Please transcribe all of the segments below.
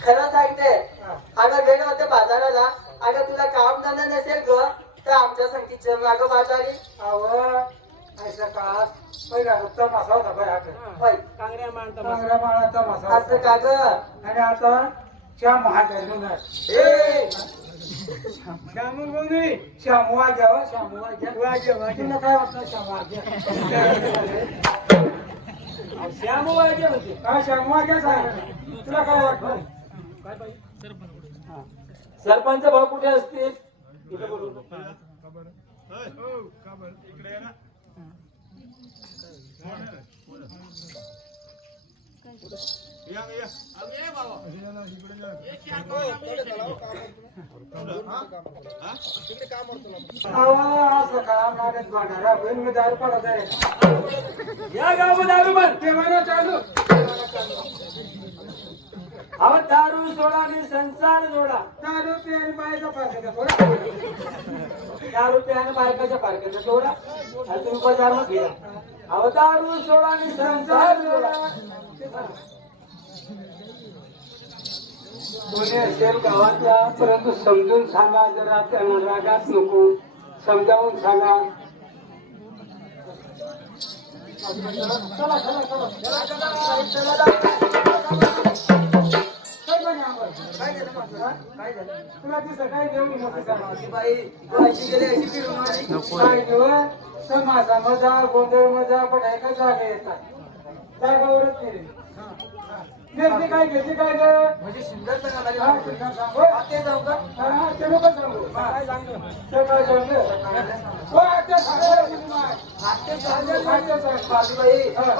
खरं सांगते अगं गेलो होते बाजाराला. अगं तुला काम धंदा नसेल ग तर आमच्या संगीतच्या मागं बाजारी ऐसा काळात पहिला तमासा होता बरं कांगऱ्या माळाचा तमासा असं का ग? आणि आता श्याम महाजन श्यामू बोंगळी श्यामू वाजा श्यामू वाजा तुला काय वाटलं श्यामू वाजा श्यामू वाजे होते. हा श्यामू वाजा सांग तुला काय वाटलं? सरपंच भाऊ कुठे असतील? या गाव दारू बंद ते म्हणा चालू अहो दारू सोडा आणि संसार जोडा. दारू पे आणि बायका पाहिजे दारू प्या आणि बायकाच्या पारख्याचा जोडा आणि तुम्ही बाजारात घ्या. अहो दारू सोडा आणि संसार जोडा. कोणी असेल गावातल्या परंतु समजून सांगा जरा त्यांना रागात नको समजावून सांगा. तुला ती सकाळी देऊन माझा मजा गोंधळ मजा पण ऐका जागा येतात जागावरच नाही. घेतली काय म्हणजे सुंदर ते जाऊ का? ते लोक सांगू सकाळ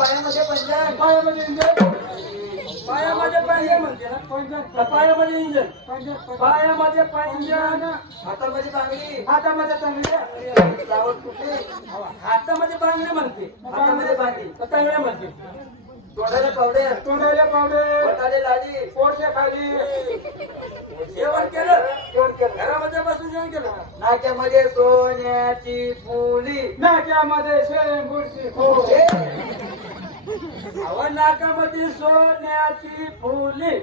पायामध्ये पंजाब पायामध्ये पाहिजे म्हणते ना. पायामध्ये इंजन पायामध्ये पंजन हातामध्ये बांगडी हातामध्ये चांगली लावत कुठे हातामध्ये बांगडी म्हणते. हातामध्ये बांगडी चांगल्या म्हणते. तोंडाला पावडे पोटाले लाली पोटच्या खाली जेवण केलं घरामध्ये बसून जेवण केलं. नाक्यामध्ये सोन्याची फुली नाक्यामध्ये शेंबूडची फुले अहो नाकामध्ये सोन्याची फुली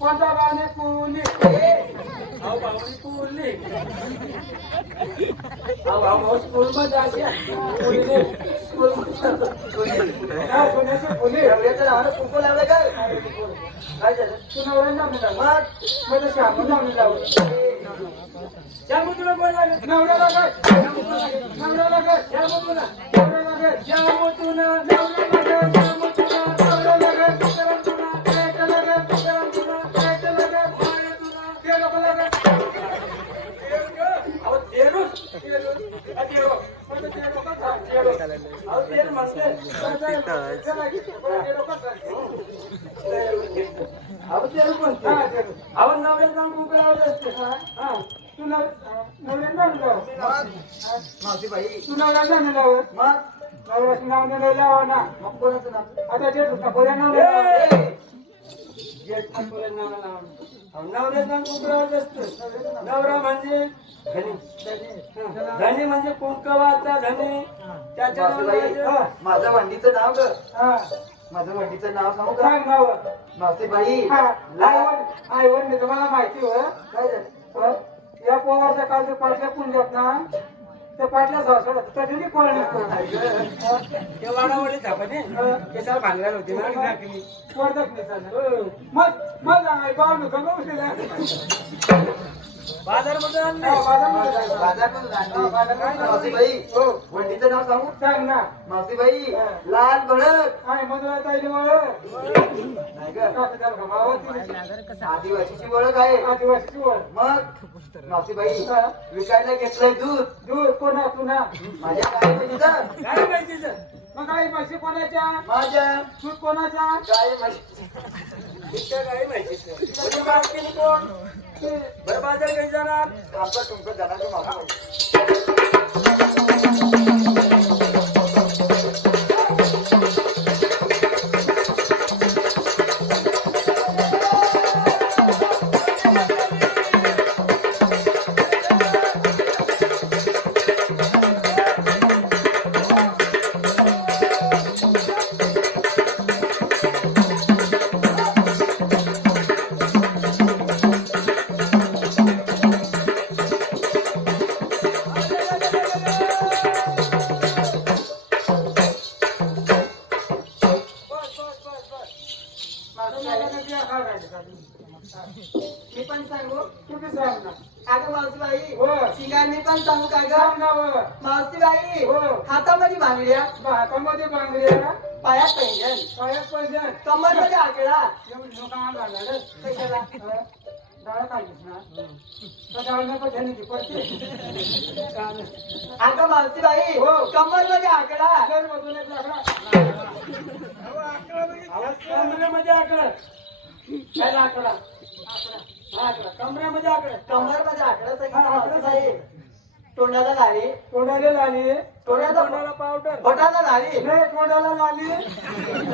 कोणता गाणे फुली अहो बावली फुली अहो स्कूल मध्ये असे स्कूल सोन्याची फुले लहान कुंकू लावलं काय काय झालं? तू नवऱ्या नाव लावलं मग मला श्यामू नाव लावलं श्यामू तुला कोण लागेल? नवऱ्याला काय नवऱ्याला काय श्यामू तुला नवऱ्याला काय श्यामू तुला नवऱ्याला काय श्यामू तुला नवऱ्याला काय तुकाराम तुला ऐकायला काय तुकाराम तुला ऐकायला काय माया तुला ते लोकांना काय अहो तेरूस पण ते लोकं सांगतात. अहो तेर म्हणते अहो तेरूस म्हणते हा, ते लोक. अहो नवऱ्याला जाऊन कुंकू लावले असते. हा, तू नवऱ्याला नाव लाव. मावशीबाई तू नवऱ्याला नाव लाव. मग नवऱ्याचं नाव नाही लावा ना. मग कोणाचं नाव? आता जे नवऱ्या नाव लावा. नवऱ्याचं नाव कुंकू लावत असतं. नवरा म्हणजे धनी धनी म्हणजे कुंकवाचा धनी. त्याच्या नवऱ्याचं माझं वंडीचं नाव ग हा, माझं वंडीचं नाव सांगू का? सांग नाव. मावशीबाई हा, आईवर मी तुम्हाला माहिती होय. काय झालं? या पोवाच्या कालच्या पाटल्या पुंजात ना त्या पाटल्या सोडत कधी कोण ते वाडावडी झापणे केसाला भांगरायला होती ना. स्पर्धक नाही चाललं. मग आई बाबा नको बाजारमध्ये आणले. बाजारमध्ये बाजार मावशीबाई हो. वंडीचं नाव सांगू? सांग ना. मावशीबाई लाल भडक आणि मधुरा ताईने नाही ग आदिवासीची ओळख आहे. आदिवासी ओळख. मग मावशीबाई विकायला घेतलंय दूध. दूध कोणा पुन्हा माझ्या काय म्हशीचं? काय म्हशीचं? मग आई म्हशी कोणाच्या माझ्या दूध कोणाच्या काय म्हशी काय म्हशीचं कोण बरं बाजार काही जाणार आमचा तुमचं जाणार मावशी. मी पण सांगू तुम्ही सांग ना. अगं मावशीबाई हो. शिंगार मी पण सांगू का सांग ग ना व. मावशीबाई हो. हातामध्ये बांगड्या हातामध्ये बांगड्या, पायात पैंजण पायात पैसे, कमर मध्ये आकडा एवढी लोक अंग आला रे. कशाला डाळ खाल्लीस ना तर डाळ नको झेंडी पडते. अगं मावशीबाई हो. कमर मध्ये आकडा जर मधून एक लाकडा. कमरेमध्ये आकडा काय आकडा आकडा कमरेमध्ये आकडा कमर मध्ये आकडा सांगितलं मावशीबाई तोंडाला लाली तोंडाला लाली, तोंडाला तोंडाला पावडर बोटाला लाली नाही तोंडाला लाली,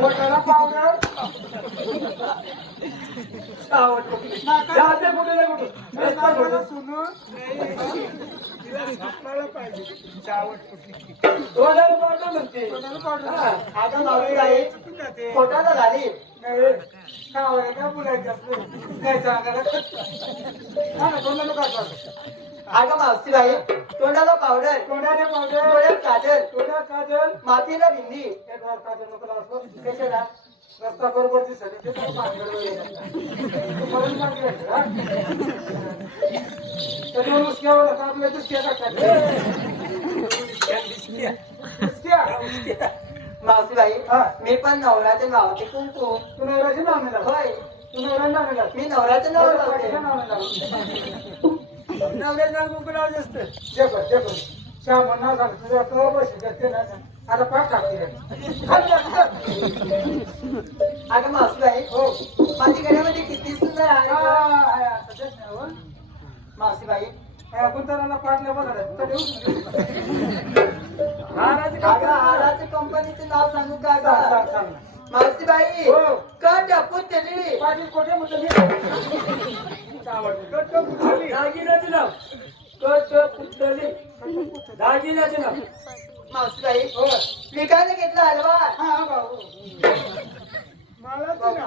बोटाला पावडर, जाते कुठे ना कुठे नाकाला सुनू, तोंडाला पावडर म्हणते तोंडाला पावडर. अगं मावशीबाई बोटाला लाली नाही काय काय बोलायचं आपलं काय सांगायला. हा ना, तोंडाला काय पावडर, अगं मावशीबाई तोंडाला पावडर तोंडाला पावडर, डोळ्यात काजल तोंडात काजल, माथीला बिंदी एक हात काजल नको लावू. कशाला रस्ता बरोबर दिसत ते पण पांढरं येतं. म्हणून सांगितलं, हा? तर दोन उस्क्यावर आता आपल्या दुसऱ्या टाकतात. मावशीबाई हा. मी पण नवराच्या नावाचे कुंकू तू नवऱ्याची नाव नाही लावत. होय तू नवऱ्याला नाव नाही लावत. मी नवराचं नाव लावते बाकीचं नाव नाही लावत. नवऱ्याला कुंकू लावले असते जे कर, जे कर. श्याम नाव सांग, तुझ्या तो बशी करते ना. आता पाठ टाकते. खाली टाक. अगं मावशीबाई हो. माझी गड्यामध्ये किती सुंदर आहे हा, गं. हा, आता तेच नाही, हो. मावशीबाई आपण तर पाठल्या बघायला तर महाराज अगं हाराच्या कंपनीचं नाव सांगू का सांग, सांग, गं सांग. मावशीबाई हो. कट पुतली पाटील कोठे म्हणतो दागिन्याचे नाव कट पुतली दागिन्याचे नाव मावशीबाई हो. विकायला घेतला हलवा हा भाऊ. मला ना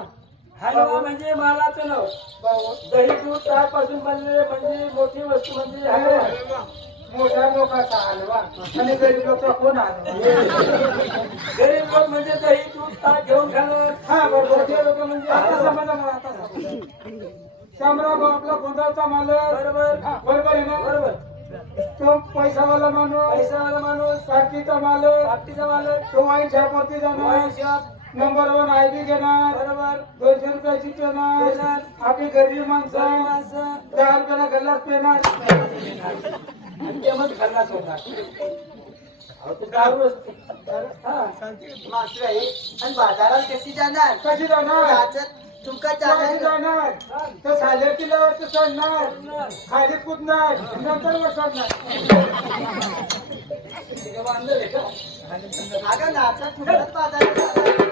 हलवा म्हणजे मालाचं नाव भाऊ दही दूध तापासून बनलेले म्हणजे मोठी वस्तू म्हणजे हलवा मोठ्या लोकांचा हलवा आणि गरीब लोकांचा कोण हलवा. गरीब लोक म्हणजे दही दूध ताक घेऊन खाणार हा बरोबर. मोठे लोक म्हणजे आता हलवा. समजलं मला, आता समजलं. शामराव भाऊ आपला गोंधळचा मालक. बरोबर हा, बरोबर आहे ना. बरोबर तो पैसावाला माणूस, पैसावाला माणूस पार्टीचा मालक, पार्टीचा मालक तो वाईन शॉपवरती जाणार, वाईन शॉप नंबर 1 आयबी घेणार, बरोबर 200 रुपयाची पेणार, पेणार. आपली गरीब गरीब माणसं माणसं 10 रुपयाला गल्लास पेणार. तेव्हाच खाल्लाच होता अहो, तू दारू असते हा मावशीबाई आणि बाजारात कशी जाणार कशी जाणार, याच्यात तुमका कशी जाणार जाणार, तर साध्या किल्ल्यावरती चढणार, खाली कुदणार, नंतर वर चढणार. बांधलं आहे का अगं नाचात कुठलाच बाजारात जाणार.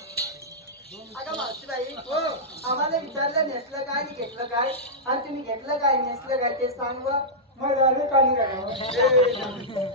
अगं मावशीबाई आम्हाला विचारलं नेसलं काय आणि घेतलं काय आणि तुम्ही घेतलं काय नेसलं काय ते सांग बा. मग झाले काली गाड्या.